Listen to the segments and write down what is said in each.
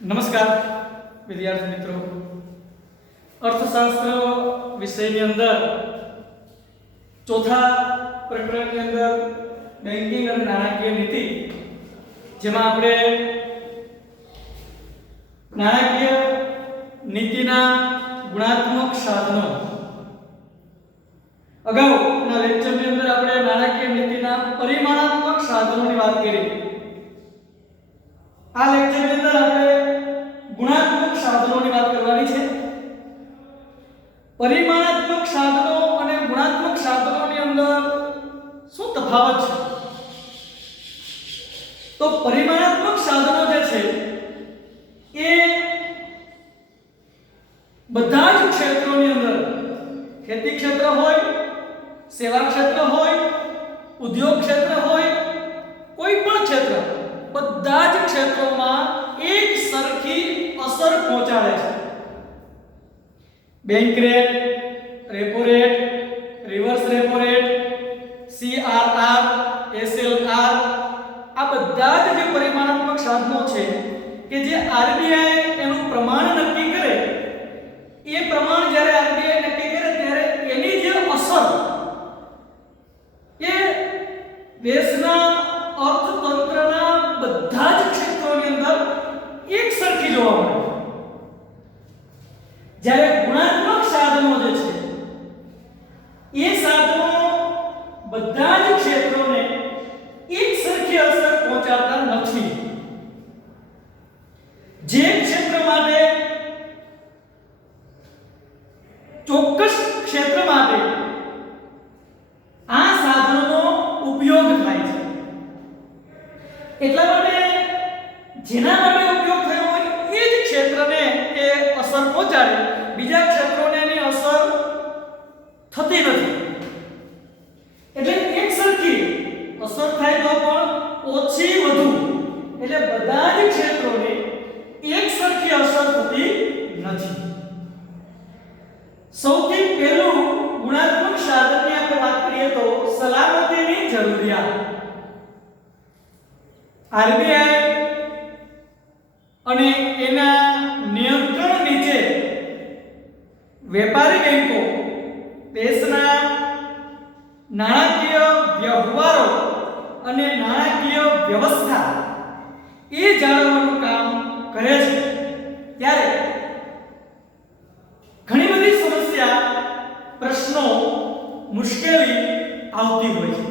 નમસ્કાર વિદ્યાર્થી મિત્રો, અર્થશાસ્ત્ર વિષયની અંદર ચોથા પ્રકરણની અંદર બેન્કિંગ અને નાણાકીય નીતિ, જેમાં આપણે નાણાકીય નીતિના ગુણાત્મક સાધનો, અગાઉના લેક્ચરની અંદર આપણે નાણાકીય નીતિના પરિમાણાત્મક સાધનોની વાત કરી. આ લેક્ચરની અંદર આપણે ગુણાત્મક સાધનોની વાત કરવાની છે. પરિમાણાત્મક સાધનો અને ગુણાત્મક સાધનોની અંદર શું તફાવત છે? તો પરિમાણાત્મક સાધનો જે છે એ બધા જ ક્ષેત્રોની અંદર, ખેતી ક્ષેત્ર હોય, સેવા ક્ષેત્ર હોય, ઉદ્યોગ ક્ષેત્ર હોય, કોઈ પણ ક્ષેત્ર, બધા જ ક્ષેત્રોમાં એક સરખી અસર પહોંચાડે છે. Bank rate, repo rate, reverse repo rate, CRR, SLR, આ બધા જ જે પરિમાણાત્મક સાધનો છે કે જે RBI એનું પ્રમાણ નક્કી કરે, એ પ્રમાણ જ્યારે RBI નક્કી કરે ત્યારે એની જે અસર એ દેશના અર્થતંત્રના બધા જ ક્ષેત્રોની અંદર એક સરખી જોવા મળે. જ્યારે ગુણાત્મક સાધનો જે છે એ સાધનો બધા જ ક્ષેત્રોને એક સરખી અસર પહોંચાડતા નથી. જે ક્ષેત્ર માટે, ચોક્કસ ક્ષેત્ર માટે આ સાધનોનો ઉપયોગ થાય છે, એટલા માટે જેના માટે ઉપયોગ થયો હોય એ જ ક્ષેત્રને એ અસર પહોંચાડે, બીજા ક્ષેત્રોને એની અસર થતી નથી. એટલે એક સરખી અસર થાય તો પણ ઓછી વધુ, એટલે બધા જ ક્ષેત્રોને એક સરખી અસર થતી નથી. સૌથી પહેલું ગુણાત્મક સાધનની આપણે વાત કરીએ તો સલામતીની જરૂરિયાત. RBI અને એના નિયંત્રણ નીચે વેપારી બેંકો દેશના નાણાકીય વ્યવહારો અને નાણાકીય વ્યવસ્થા એ જાળવવાનું કામ કરે છે. ત્યારે ઘણી બધી સમસ્યા, પ્રશ્નો, મુશ્કેલી આવતી હોય છે.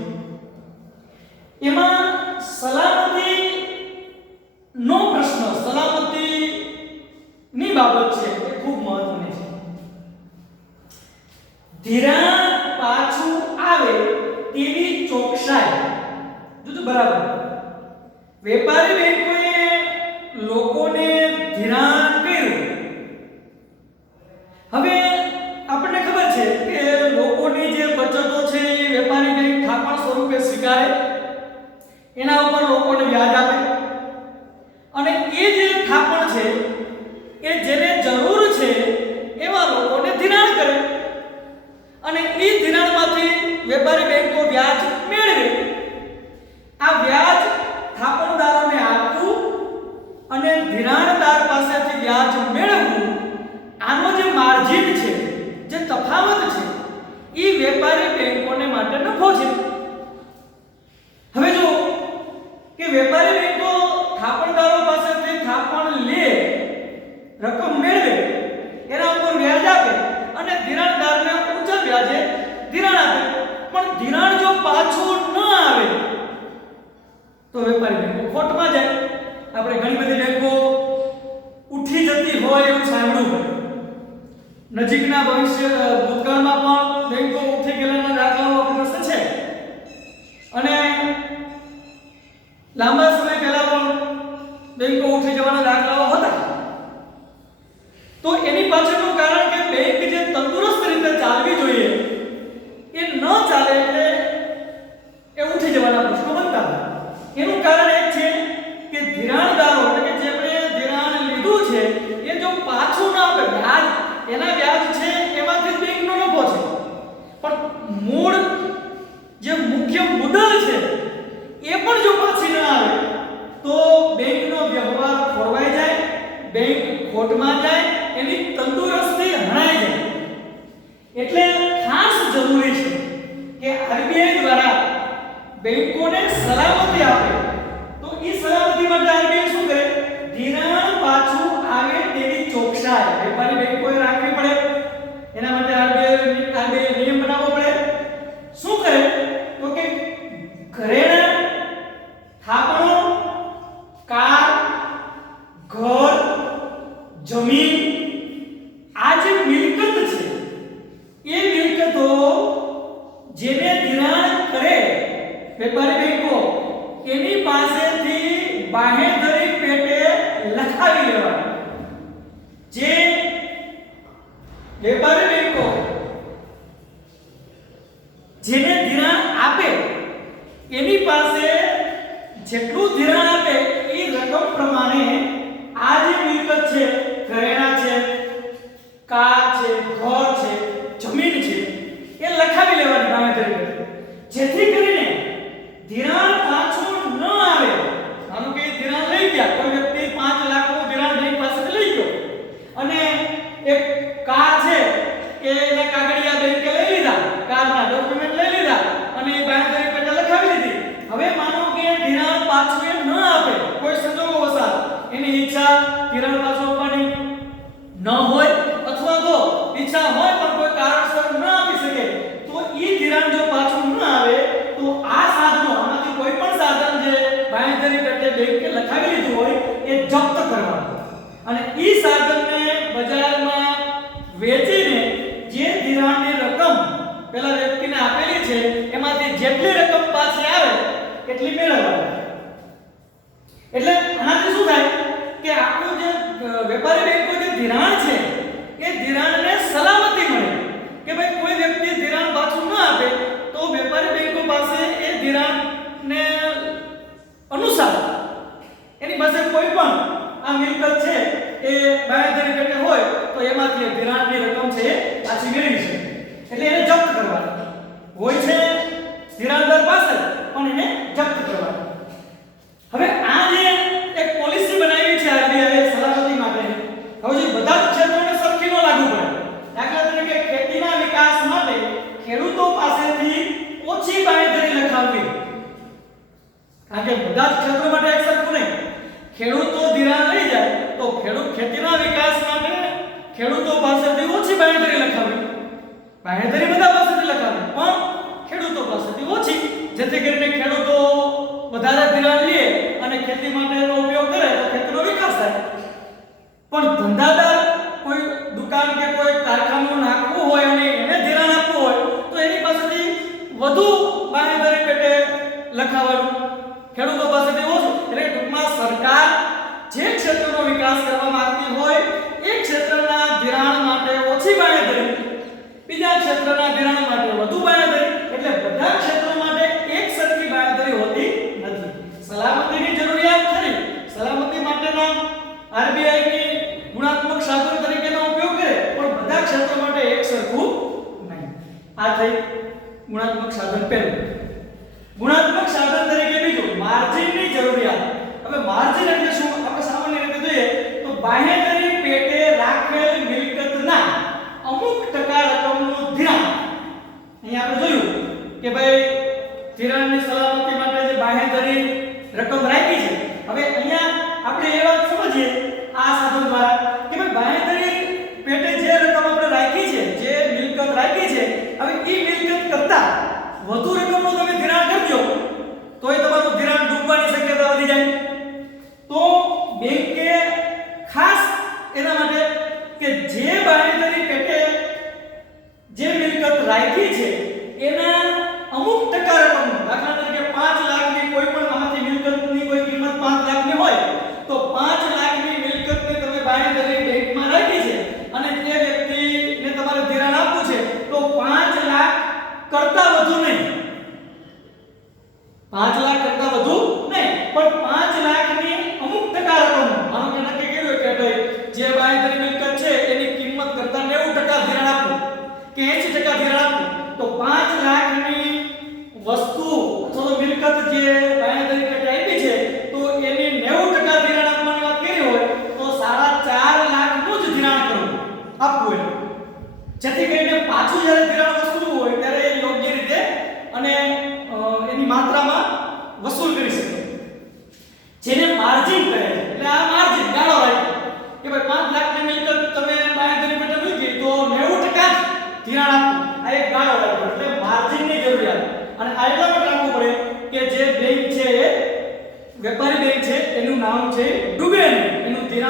એમાં સલામતી નો પ્રશ્ન, સલામતીની બાબત છે એ ખૂબ મહત્વની છે. ધિરાણ પાછું આવે તેવી ચોકસાઈ. જો બરાબર, વેપારી બેંકોએ લોકોને ધિરાણ કર્યું. હવે આપણને ખબર છે કે લોકોની જે બચતો છે એ વેપારી બેંક થાપણ સ્વરૂપે સ્વીકારે, એના ઉપર લોકોને વ્યાજ આપે, અને એ જે થાપણ છે એ જેને જરૂર છે એવા લોકોને ધિરાણ કરે, અને એ ધિરાણમાંથી વેપારી બેંકો વ્યાજ મેળવે. આ વ્યાજ થાપણદારોને આપવું અને ધિરાણદાર પાસેથી વ્યાજ મેળવવું, આનો જે માર્જિન છે, જે તફાવત છે, એ વેપારી બેંકોને માટે નફો છે. હવે જો કે વેપારી બેંકો થાપણદારો પાસેથી થાપણ લે, રકમ મેળવે, એના ઉપર વ્યાજ આપે અને ધિરાણદારને ઊંચા વ્યાજે ધિરાણ આપે, પણ ધિરાણ જો પાછું ન આવે તો વેપારી બેંકો ખોટમાં જાય. આપણે ઘણી બધી બેંકો ઉઠી જતી હોય એવું સાંભળ્યું હોય. નજીકના ભૂતકાળમાં પણ બેંકો ઉઠી ગયેલાના દાખલાઓ આપણી પાસે છે, અને લાંબા સમય પહેલા પણ બેંકો ઉઠી જવાના દાખલાઓ હતા. તો એની પાછળનું કારણ કે બેંક જે તંદુરસ્ત રીતે ચાલવી જોઈએ એ ન ચાલે, એટલે એ ઉઠી જવાના પ્રશ્નો બનતા. એનું કારણ એ છે કે ધિરાણદારો, એટલે કે જેમણે ધિરાણ લીધું છે એ જો પાછું ના આપે, વ્યાજ એના વ્યાજ છે એમાંથી બેંકનો નફો છે, પણ મૂળ જે મુખ્ય મુદ્દલ છે એ પણ જો પાછી ન આવે તો બેંકનો વ્યવહાર બેંક ખોટમાં જાય, એની તંદુરસ્તી હણાઈ જાય. એટલે ખાસ જરૂરી છે કે આરબીઆઈ દ્વારા બેંકોને સલામતી આપે. તો એ સલામતી માટે આરબીઆઈ શું કરે? ધિરાણ પાછું આવે તેવી ચોકસાઈ વેપારી બેંકોએ રાખવી પડે. એના માટે આરબીઆઈ નિયમ બનાવવો પડે. શું કરે? તો કે ઘરેણાં, થાપણો, કાર, ઘર, જમીન, આ જે મિલકત છે એ મિલકતો જેને ધિરાણ કરે વેપારી બેંકો એની પાસેથી બાહેધરી પેટે લખાવી લેવાની. જે વેપારી બેંકો જેને ધિરાણ આપે એની પાસે જેટલું ધિરાણ આપે એ રકમ પ્રમાણે આ જે મિલકત છે, ઘરેણાં છે, કાર છે, ઘર છે, જમીન છે, એ લખાવી લેવાની બાંહેધરી પેટે. જેથી કરીને ધિરાણ પાછું ન આવે. માનો કે ધિરાણ લઈ ગયા, કોઈ વ્યક્તિ 5 લાખનું ધિરાણ બેંક પાસેથી લઈ ગયો અને એક કાર છે કે એના કાગળિયા બેંકે લઈ લીધા, કારના ડોક્યુમેન્ટ લઈ લીધા અને એ બાંહેધરી પેટે લખાવી લીધી. હવે માનો કે ધિરાણ પાછું એ ન આપે, કોઈ સંજોગો વસાત એની ઈચ્છા ધિરાણ પાછું આપવાની ન હોય અથવા તો ઈચ્છા હોય પણ કોઈ કારણસર ન આપી શકે, તો ઈ ધિરાણ જો પાછું ન આવે તો આ સાધનો આમાંથી કોઈ પણ સાધન જે બાંહેધરી પેટે બેંકે લખાવી લીધું હોય એ જપ્ત કરવાનું અને ઈ સાધનને બજારમાં વેચીને જે ધિરાણની રકમ પેલા વ્યક્તિને આપેલી છે એમાંથી જેટલી રકમ પાછી આવે એટલી મેળવવાની. એટલે આનાથી શું થાય કે આપણું જે વેપારી બેંકો જે ધિરાણ છે એ ધિરાણને સલામતી મળે કે ભાઈ કોઈ વ્યક્તિ ધિરાણ પાછું ન આપે તો વેપારી બેંકો પાસે એ ધિરાણને અનુસાર એની પાસે કોઈ પણ આ મિલકત છે એ બાંહેધરી પેટે હોય તો એમાંથી ધિરાણની રકમ છે એ પાછી મેળવી શકે. એટલે એને જપ્ત કરવાની હોય છે ધિરાણદાર પાસે પણ એને જપ્ત કરવાની. હવે આ જે એક પોલિસી બનાવી છે આરબીઆઈ સલામતી માટે, હવે જે બધા જ ક્ષેત્રોને સરખી ન લાગુ પડે. દાખલા તરીકે ખેતીના વિકાસ માટે ખેડૂતો પાસેથી ઓછી બાંહેધરી લખાવવી, કારણ કે બધા જ ક્ષેત્રો માટે એક સરખું નહીં. ખેડૂતો ધિરાણ લઈ જાય તો ખેતીના વિકાસ માટે ખેડૂતો પાસેથી ઓછી બાંહેધરી લખાવવી. બાંહેધરી બધા પાસેથી લખાવવી પણ ખેડૂતો પાસેથી ઓછી, જેથી કરીને ખેડૂતો વધારે ધિરાણ લે અને ખેતી માટેનો ઉપયોગ કરે તો ખેતીનો વિકાસ થાય. પણ ધંધાદાર કોઈ દુકાન કે કોઈ કારખાનું નાખવું હોય અને એને ધિરાણ આપવું હોય તો એની પાસેથી વધુ બાંહેધરી પેટે લખાવવાનું, ખેડૂતો પાસેથી ઓછું. એટલે ટૂંકમાં સરકાર જે ક્ષેત્રનો વિકાસ કરવા માંગતી હોય એ ક્ષેત્રના ધિરાણ માટે ઓછી બાંહેધરી, બીજા ક્ષેત્રના ધિરાણ માટે વધુ બાંહેધરી. એટલે બધા ક્ષેત્રો માટે એક સરખી બાંહેધરી હોતી નથી. સલામતીની જરૂરિયાત ખરી, સલામતી માટેના આરબીઆઈની ગુણાત્મક સાધન તરીકેનો ઉપયોગ કરે પણ બધા ક્ષેત્રો માટે એક સરખું નહીં. આ થઈ ગુણાત્મક સાધન પહેલું. ગુણાત્મક સાધન તરીકે બીજું માર્જિનની જરૂરિયાત. હવે માર્જિન એટલે શું? આપણે સામાન્ય રીતે જોઈએ તો બાંહેધરી પેટે રાખેલ મિલકતના અમુક ટકા રકમનું ધિરાણ. અહીંયા આપણે જોયું કે ભાઈ ધિરાણની સલામતી માટે જે બાંહેધરી રકમ રાખી છે. હવે અહીંયા આપણે એ વાત સમજીએ આ સાધન દ્વારા કે ભાઈ બાંહેધરી પેટે જે રકમ આપણે રાખી છે, જે મિલકત રાખી છે, હવે એ મિલકત કરતા વધુ રકમનું તમે ધિરાણ કરજો તોય તમારું ધિરાણ ડૂબવાની શક્યતા વધી જાય. તો બેંકે ખાસ એના માટે કે જે બાંહેધરી પેટે જે મિલકત રાખી છે એના અમુક ટકા રકમ, દાખલા તરીકે 5 લાખની કોઈ પણ આમાંથી મિલકતની કોઈ કિંમત 5 લાખની હોય તો 5 લાખની મિલકતને તમે બાંહેધરી બેંકમાં રાખી છે અને તે વ્યક્તિને તમારે ધિરાણ આપવું છે તો 5 લાખ કરતા વધુ નહીં, 5 લાખ કરતા વધુ નહીં પણ 5 લાખની અમુક ટકા રકમ, માનો કે નક્કી કર્યું કે ભાઈ જે બાંહેધરી મિલકત છે એની કિંમત કરતા 90% ધિરાણ આપવું કે 80% ધિરાણ આપવું તો 5 લાખની વસ્તુ અથવા તો મિલકત જે બાંહેધરી પેટે આપી છે તો એની 90% ધિરાણ આપવાની વાત કરી હોય તો 4.5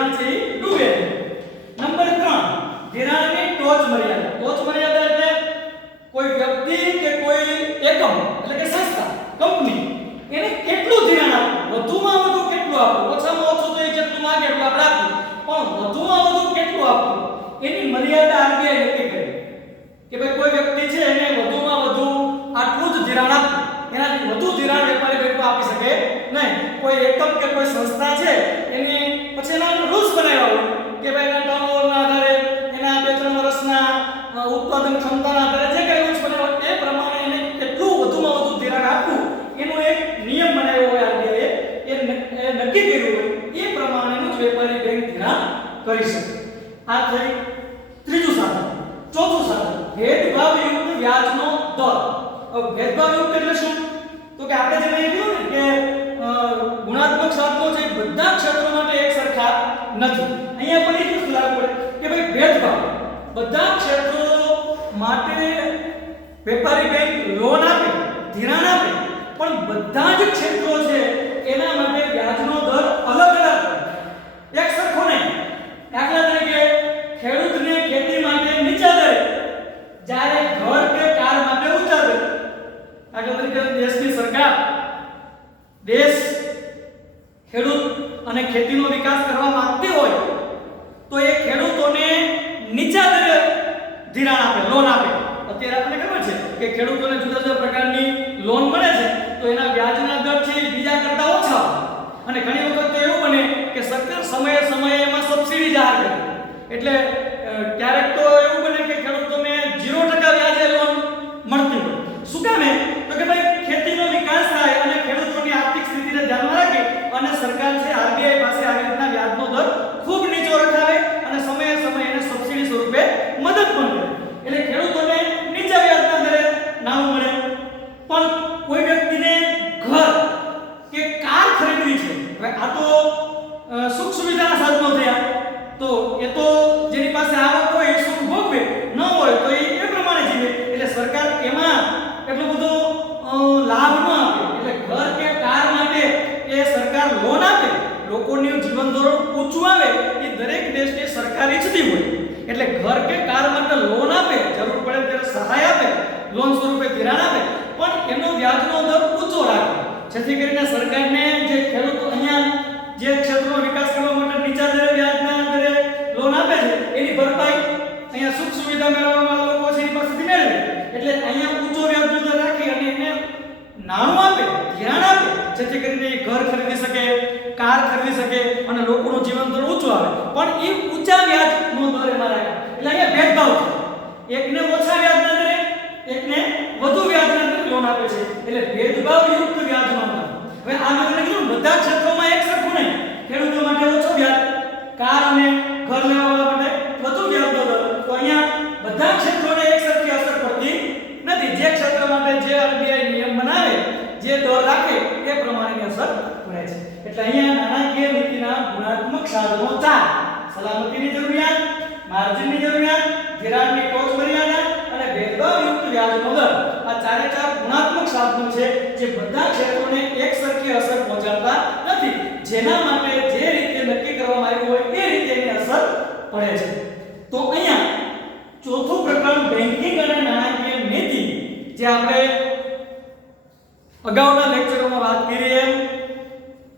ધિરાણ છે એ ડૂબે. નંબર 3, ધિરાણની ટોચ મર્યાદા. ટોચ મર્યાદા એટલે કોઈ વ્યક્તિ કે કોઈ એકમ એટલે કે સંસ્થા, કંપની એને કેટલું ધિરાણ આપવું, વધુમાં વધુ કેટલું આપવું, ઓછામાં ઓછું તો એ જેટલું માંગે એટલું આપણે આપવું, પણ વધુમાં વધુ કેટલું આપવું એની મર્યાદા આરબીઆઈ નક્કી કરે કે ભાઈ કોઈ વ્યક્તિ છે એને વધુમાં વધુ આટલું જ ધિરાણ આપવું, એનાથી વધુ ધિરાણ વેપારી બેંકો આપી શકે નહીં. કોઈ એકમ કે કોઈ સંસ્થા છે એની પછી એના રૂલ્સ બનાવ્યા હોય કે ભાઈ એના ટર્નઓવરના આધારે એના 2-3 વર્ષના ઉત્પાદન ક્ષમતાના આધારે જે કંઈ રૂલ્સ બનાવ્યા હોય એ પ્રમાણે એને કેટલું વધુમાં વધુ ધિરાણ આપવું એનો એક નિયમ બનાવ્યો હોય આરબીઆઈએ, એ નક્કી કર્યું હોય એ પ્રમાણેનું જ વેપારી બેંક ધિરાણ કરી શકે. આ થઈ ત્રીજું સાધન. ચોથું સાધન ભેદભાવયુક્ત વ્યાજનો દર. હવે ભેદભાવયુક્ત એટલે શું? તો કે આપણે જેને કીધું ને કે ગુણાત્મક સાધનો છે બધા ક્ષેત્રો માટે એક સરખા નથી. અહીંયા પણ એક વસ્તુ લાગુ પડે કે ભાઈ ભેદભાવ બધા ક્ષેત્રો માટે વેપારી બેંક લોન આપે, ધિરાણ આપે, પણ બધા જ ક્ષેત્રો છે એના માટે વ્યાજનો દર અલગ અલગ એક સરખો નહીં. દાખલા તરીકે ખેડૂતને ખેતી માટે નીચા દરે, જ્યારે ઘર કે કાર માટે ઊંચા દરે. દાખલા તરીકે દેશની સરકાર દેશ ખેડૂત અને ખેતીનો વિકાસ કરવા માંગતી હોય તો એ ખેડૂતોને નીચા દરે ધિરાણ આપે, લોન આપે. અત્યારે આપણને ખબર છે કે ખેડૂતોને જુદા જુદા પ્રકારની લોન મળે છે તો એના વ્યાજના દર છે બીજા કરતા ઓછા, અને ઘણી વખત એવું બને કે સરકાર સમયે સમયે એમાં સબસિડી જાહેર કરે. એટલે ક્યારેક તો એવું બને કે ખેડૂતોને 0% વ્યાજે લોન મળતી હોય. શું કામ? તો કે ભાઈ ખેતીનો વિકાસ થાય અને ખેડૂતોની આર્થિક સ્થિતિને ધ્યાનમાં રાખી અને સરકાર છે આરબીઆઈ પાસે આવી રીતના વ્યાજનો દર ખૂબ નીચો રખાવે અને સમયે સમયે એને સબસિડી સ્વરૂપે મદદ પણ કરે. એટલે ખેડૂતોને નીચા વ્યાજના દરે નાણું મળે. પણ કોઈ વ્યક્તિને ઘર કે કાર ખરીદવી છે, હવે આ તો સુખ સુવિધાના સાધનો થયા, તો એ તો જેની પાસે આવક હોય એ સુખ ભોગવે, ન હોય તો એ પ્રમાણે જીવે. એટલે સરકાર એમાં એટલો બધો લાભ ન આપે. એટલે ઘર કે કાર માટે એ સરકાર લોન આપે, લોકોનું જીવન ધોરણ ઊંચું આવે એ દરેક દેશની સરકાર ઈચ્છતી હોય. એટલે ઘર કે કાર માટે લોન આપે, જરૂર પડે ત્યારે સહાય આપે, લોન સ્વરૂપે ધિરાણ આપે, પણ એનો વ્યાજનો દર ઊંચો રાખે, જેથી કરીને સરકારને જે ખેડૂતો અહીંયા જે ક્ષેત્રનો વિકાસ કરવા માટે નીચા દરે વ્યાજના દરે લોન આપે છે એની ભરપાઈ અહીંયા સુખ સુવિધા મેળવવા વાળા લોકો છે એની પાસેથી મેળવે. એટલે અહીંયા ઊંચો વ્યાજનો દર રાખી અને એને નાણું આપે, ધિરાણ આપે, જેથી કરીને એ ઘર ખરીદી શકે, કાર ખરીદી શકે અને લોકોનું જીવન ધોરણ ઊંચું આવે. પણ એ ઊંચા વ્યાજનો દર એમાં રાખે. એટલે અહીંયા ભેદભાવ છે, એકને ઓછા વ્યાજના દરે, એકને વધુ વ્યાજના દરે લોન આપે છે. એટલે ભેદભાવયુક્ત વ્યાજનો દર. હવે આ મેં તમને કીધું બધા ક્ષેત્રોમાં એક સરખું નહીં. ખેડૂતો માટે ઓછો વ્યાજ, કાર અને ઘર લેવાવાળા માટે વધુ વ્યાજનો દર. તો અહીંયા બધા ક્ષેત્રોને એક સરખી અસર પડતી નથી. જે ક્ષેત્ર માટે જે આરબીઆઈ નિયમ બનાવે, જે દર રાખે એ પ્રમાણેની અસર પડે છે. એટલે અહીંયા નાણાકીય નીતિના ગુણાત્મક સાધનો 4: સલામતીની જરૂરિયાત, માર્જિનની જરૂરિયાત, ધિરાણની ટોચ મર્યાદા અને ભેદભાવયુક્ત વ્યાજનો દર. આ ચારે ચાર ગુણાત્મક સાધનો છે જે બધા ક્ષેત્રોને એક સરખી અસર પહોંચાડતા નથી. જેના માટે જે રીતે નક્કી કરવામાં આવ્યું હોય એ રીતે એની અસર પડે છે. તો અહીંયા ચોથું પ્રકરણ બેન્કિંગ અને નાણાકીય નીતિ, જે આપણે અગાઉના લેક્ચરોમાં વાત કરી એમ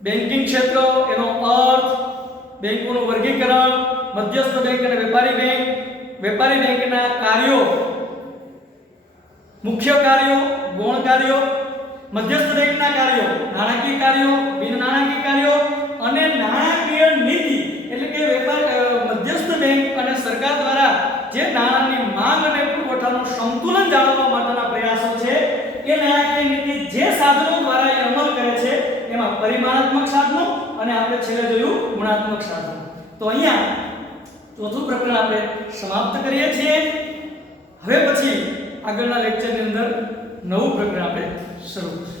બેન્કિંગ ક્ષેત્ર, એનો અર્થ, બેંકોનું વર્ગીકરણ, મધ્યસ્થ બેંક અને વેપારી બેંકના કાર્યો, મુખ્ય કાર્યો, ગૌણ કાર્યો, મધ્યસ્થ બેંકના કાર્યો, નાણાકીય કાર્યો, બિન નાણાકીય કાર્યો અને નાણાકીય નીતિ એટલે કે મધ્યસ્થ બેંક અને સરકાર દ્વારા જે નાણાંની માંગ અને પુરવઠાનું સંતુલન જાળવવા માટેના પ્રયાસો છે એ નાણાકીય નીતિ જે સાધનો દ્વારા એ અમલ કરે છે એમાં પરિમાણાત્મક સાધનો અને આપણે છેલ્લે જોયું ગુણાત્મક સાધનો. તો અહીંયા ચોથું પ્રકરણ આપણે સમાપ્ત કરીએ છીએ. હવે પછી આગળના લેક્ચરની અંદર નવું પ્રકરણ આપણે શરૂ કરીશું.